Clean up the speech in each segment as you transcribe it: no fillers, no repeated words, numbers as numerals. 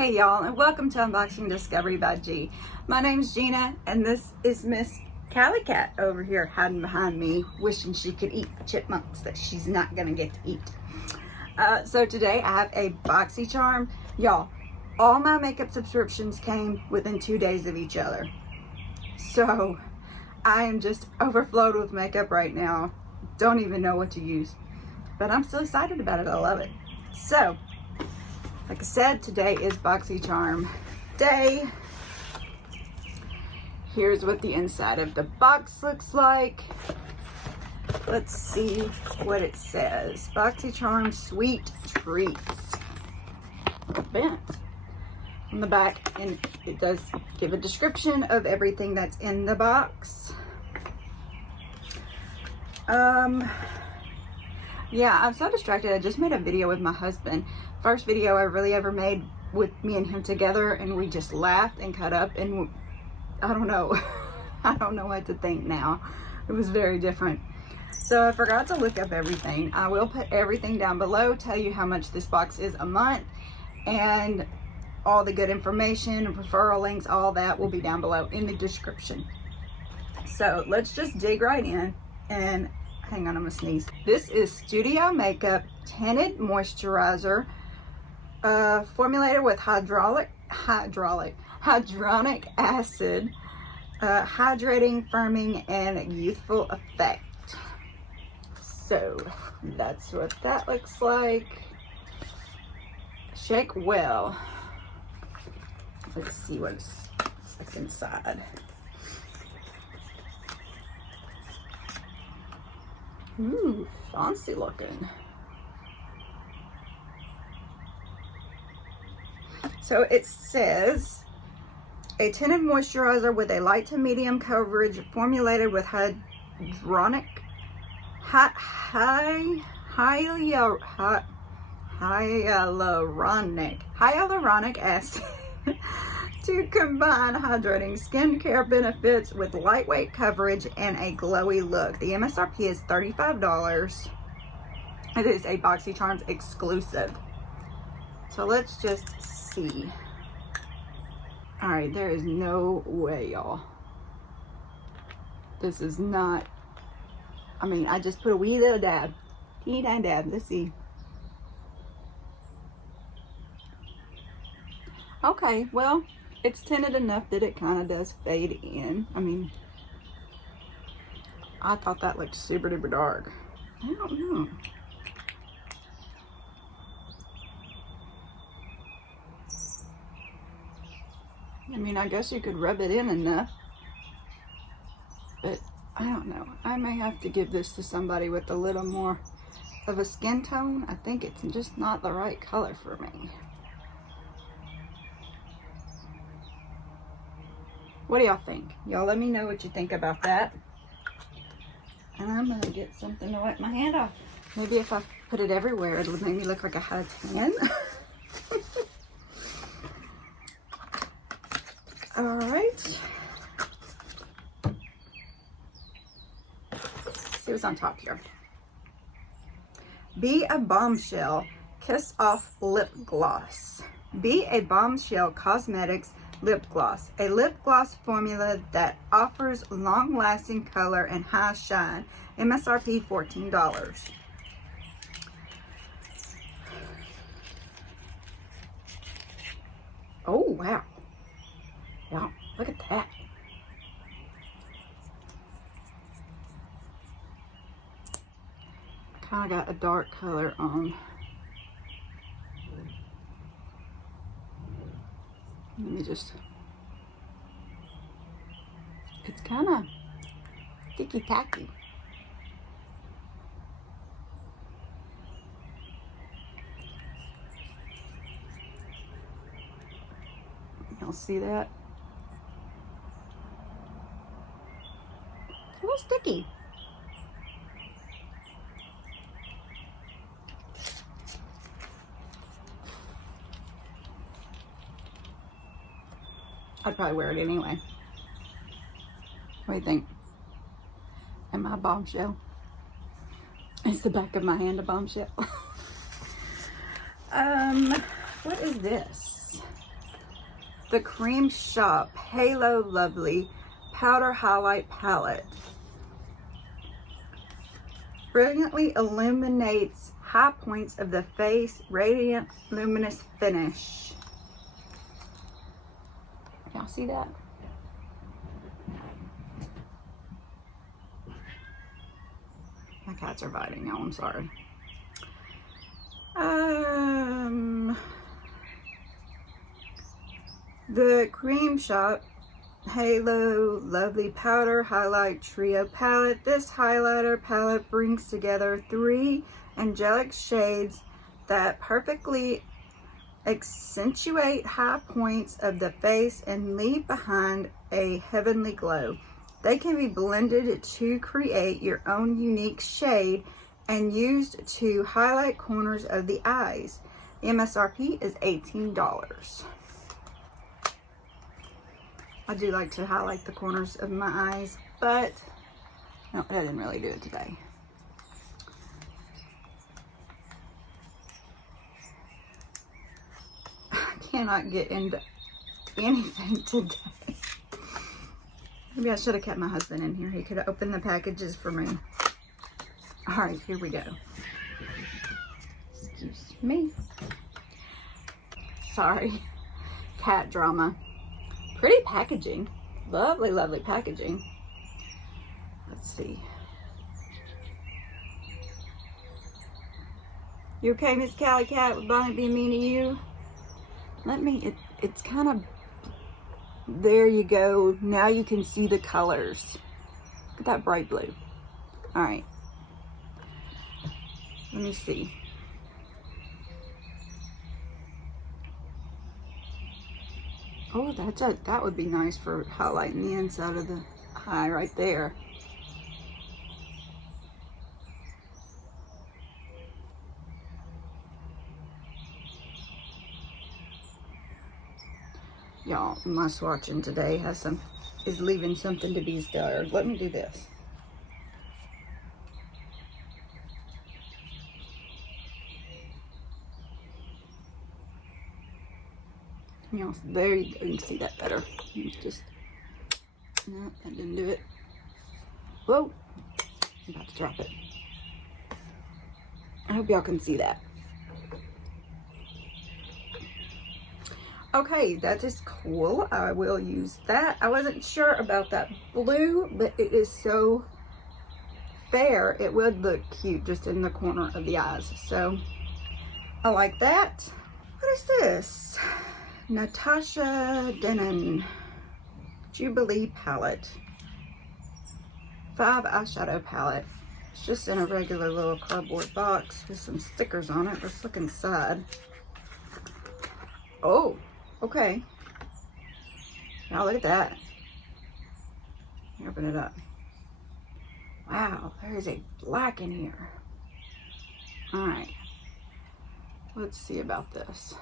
Hey y'all, and welcome to Unboxing Discovery by G. My name's Gina, and this is Miss Cali Cat over here hiding behind me, wishing she could eat chipmunks that she's not gonna get to eat. So today I have a Boxycharm. Y'all, all my makeup subscriptions came within 2 days of each other. So I am just overflowed with makeup right now. Don't even know what to use. But I'm still excited about it. I love it. So, like I said, today is Boxycharm Day. Here's what the inside of the box looks like. Let's see what it says. Boxycharm Sweet Treats. Bent on the back, and it does give a description of everything that's in the box. Yeah, I'm so distracted. I just made a video with my husband. First video I really ever made with me and him together, and we just laughed and cut up, and I don't know. I don't know what to think now. It was very different. So I forgot to look up everything. I will put everything down below, tell you how much this box is a month, and all the good information and referral links, all that will be down below in the description. So let's just dig right in, and hang on, I'm gonna sneeze. This is STUDIOMAKEUP Tinted Moisturizer, formulated with hyaluronic acid, hydrating, firming, and youthful effect. So that's what that looks like. Shake well. Let's see what it's like inside. Ooh, fancy looking. So it says, a tinted moisturizer with a light to medium coverage, formulated with hyaluronic acid to combine hydrating skincare benefits with lightweight coverage and a glowy look. The MSRP is $35. It is a Boxycharm exclusive. So let's just see. All right, there is no way, y'all. This is not, I mean, I just put a wee little dab. Teeny tiny dab. Let's see. Okay, well, it's tinted enough that it kind of does fade in. I mean, I thought that looked super duper dark. I don't know. I mean, I guess you could rub it in enough, but I don't know. I may have to give this to somebody with a little more of a skin tone. I think it's just not the right color for me. What do y'all think? Y'all let me know what you think about that. And I'm gonna get something to wipe my hand off. Maybe if I put it everywhere, it'll make me look like I had a tan. All right. Let's see what's on top here. Be a Bombshell Kiss Off Lip Gloss. Be a Bombshell Cosmetics lip gloss, a lip gloss formula that offers long-lasting color and high shine. MSRP $14. Oh wow, yeah, look at that. Kind of got a dark color on. Let me just, it's kind of ticky-tacky. Y'all see that? It's a little sticky. I'd probably wear it anyway. What do you think? Am I a bombshell? Is the back of my hand a bombshell? What is this? the Creme Shop Halo Lovely Powder Highlight Palette. Brilliantly illuminates high points of the face, radiant, luminous finish. Y'all see that? My cats are biting, y'all. I'm sorry. The Creme Shop Halo Lovely Powder Highlight Trio Palette. This highlighter palette brings together 3 angelic shades that perfectly accentuate high points of the face and leave behind a heavenly glow. They can be blended to create your own unique shade and used to highlight corners of the eyes. The MSRP is $18. I do like to highlight the corners of my eyes, but no, I didn't really do it today. I cannot get into anything today. Maybe I should have kept my husband in here. He could have opened the packages for me. All right, here we go. Excuse me. Sorry. Cat drama. Pretty packaging. Lovely, lovely packaging. Let's see. You okay, Miss Callie Cat? Would Bonnie be mean to you? Let me, it's kind of, there you go. Now you can see the colors. Look at that bright blue. All right. Let me see. Oh, that would be nice for highlighting the inside of the eye right there. Y'all, my swatching today is leaving something to be desired. Let me do this. You know, there you go. You can see that better. Just, no, I didn't do it. Whoa, I'm about to drop it. I hope y'all can see that. Okay, that is cool. I will use that. I wasn't sure about that blue, but it is so fair. It would look cute just in the corner of the eyes. So I like that. What is this? NATASHADENONA Jubilee palette. 5 eyeshadow palette. It's just in a regular little cardboard box with some stickers on it. Let's look inside. Oh, okay. Now look at that. Open it up. Wow, there's a black in here. All right. Let's see about this.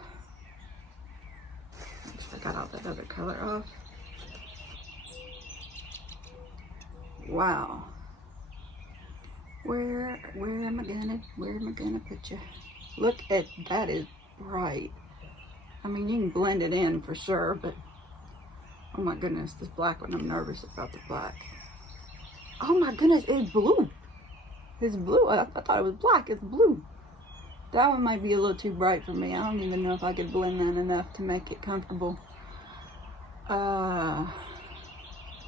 Make sure I got all that other color off. Wow. Where am I gonna put you? Look at that, is bright. I mean, you can blend it in for sure, but oh my goodness, this black one, I'm nervous about the black. Oh my goodness, it's blue. It's blue. I thought it was black. It's blue. That one might be a little too bright for me. I don't even know if I could blend that enough to make it comfortable.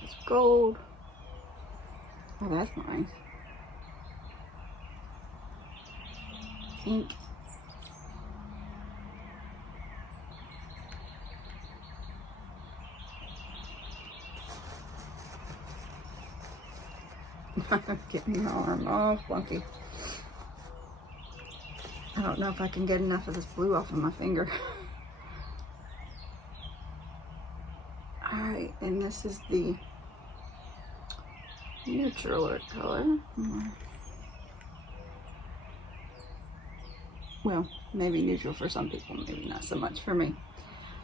It's gold. Oh, that's nice. Pink. Getting my arm all funky. I don't know if I can get enough of this blue off of my finger. Alright, and this is the neutral color. Well, maybe neutral for some people, maybe not so much for me.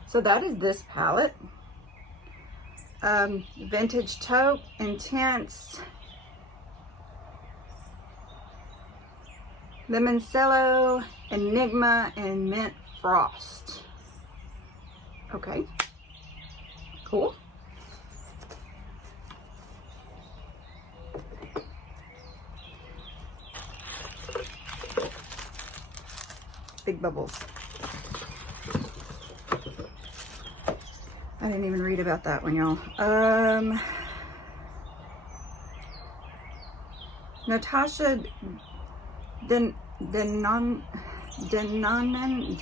So that is this palette. Vintage Taupe, Intense, Limoncello, Enigma, and Mint Frost. Okay. Cool. Big bubbles. I didn't even read about that one, y'all. Natasha DENONA, DENONA.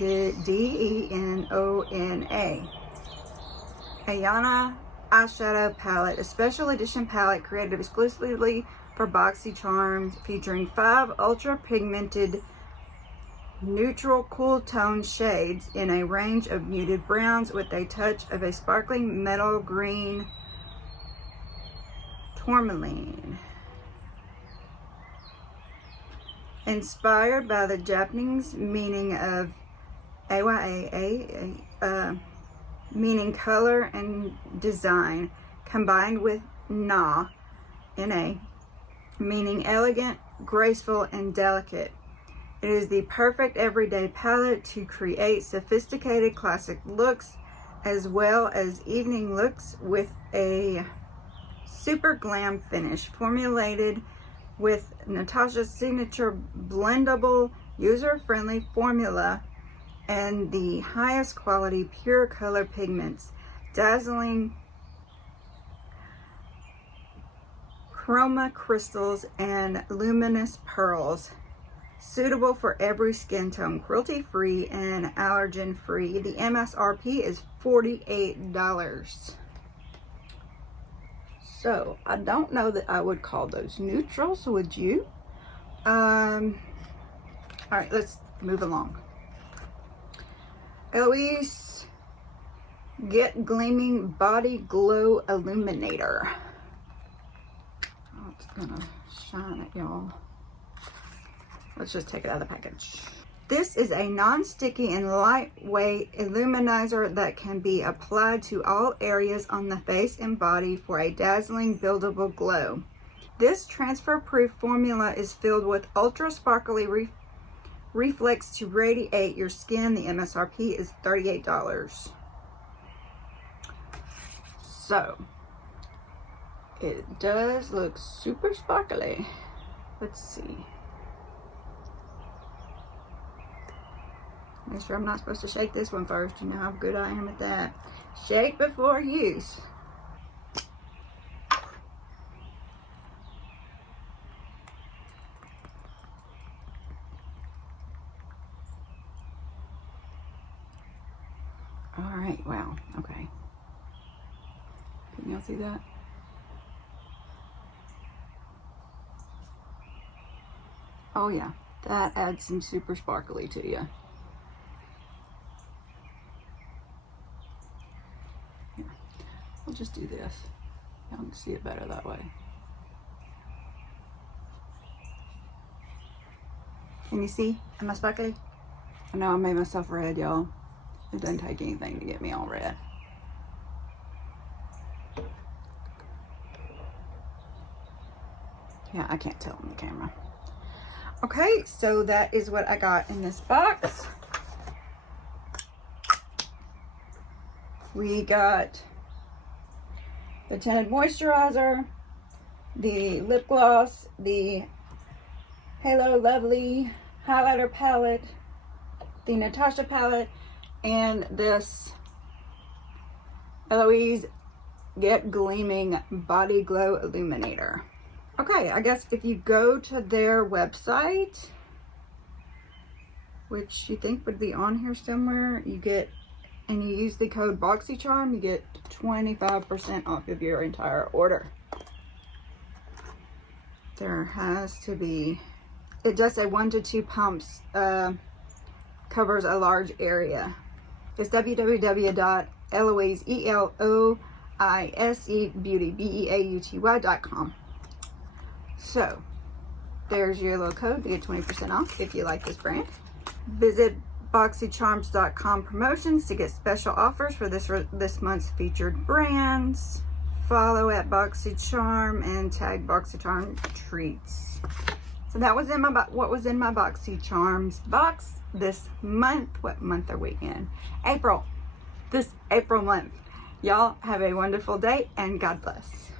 Ayana eyeshadow palette, a special edition palette created exclusively for Boxycharm, featuring 5 ultra pigmented neutral cool tone shades in a range of muted browns with a touch of a sparkling metal green tourmaline. Inspired by the Japanese meaning of Ayana, meaning color and design, combined with NA, meaning elegant, graceful, and delicate. It is the perfect everyday palette to create sophisticated classic looks as well as evening looks with a super glam finish, formulated with Natasha's signature blendable, user-friendly formula and the highest quality pure color pigments, dazzling chroma crystals and luminous pearls, suitable for every skin tone, cruelty-free and allergen-free. The MSRP is $48. So I don't know that I would call those neutrals, would you? All right, let's move along. ELOISE Get Gleaming Body Glow Illuminator. Oh, it's gonna shine it, y'all. Let's just take it out of the package. This is a non-sticky and lightweight illuminizer that can be applied to all areas on the face and body for a dazzling, buildable glow. This transfer-proof formula is filled with ultra sparkly reflex to radiate your skin. The MSRP is $38. So, it does look super sparkly. Let's see. Make sure I'm not supposed to shake this one first. You know how good I am at that. Shake before use. All right, wow, okay. Can y'all see that? Oh yeah, that adds some super sparkly to you. I'll just do this. Y'all can see it better that way. Can you see? Am I sparkly? I know I made myself red, y'all. It doesn't take anything to get me all red. Yeah, I can't tell on the camera. Okay, so that is what I got in this box. We got the Tinted Moisturizer, the lip gloss, the Halo Lovely highlighter palette, the Natasha palette, and this ELOISE Get Gleaming Body Glow Illuminator. Okay, I guess if you go to their website, which you think would be on here somewhere, you get, and you use the code Boxycharm, you get 25% off of your entire order. There has to be, it does say 1 to 2 pumps, covers a large area. It's www.eloise, ELOISE beauty, BEAUTY.com. So, there's your little code to get 20% off if you like this brand. Visit Boxycharms.com promotions to get special offers for this month's featured brands. Follow at Boxycharm and tag Boxycharm Treats. So that was in my what was in my Boxycharms box this month. What month are we in? April. This April month. Y'all have a wonderful day and God bless.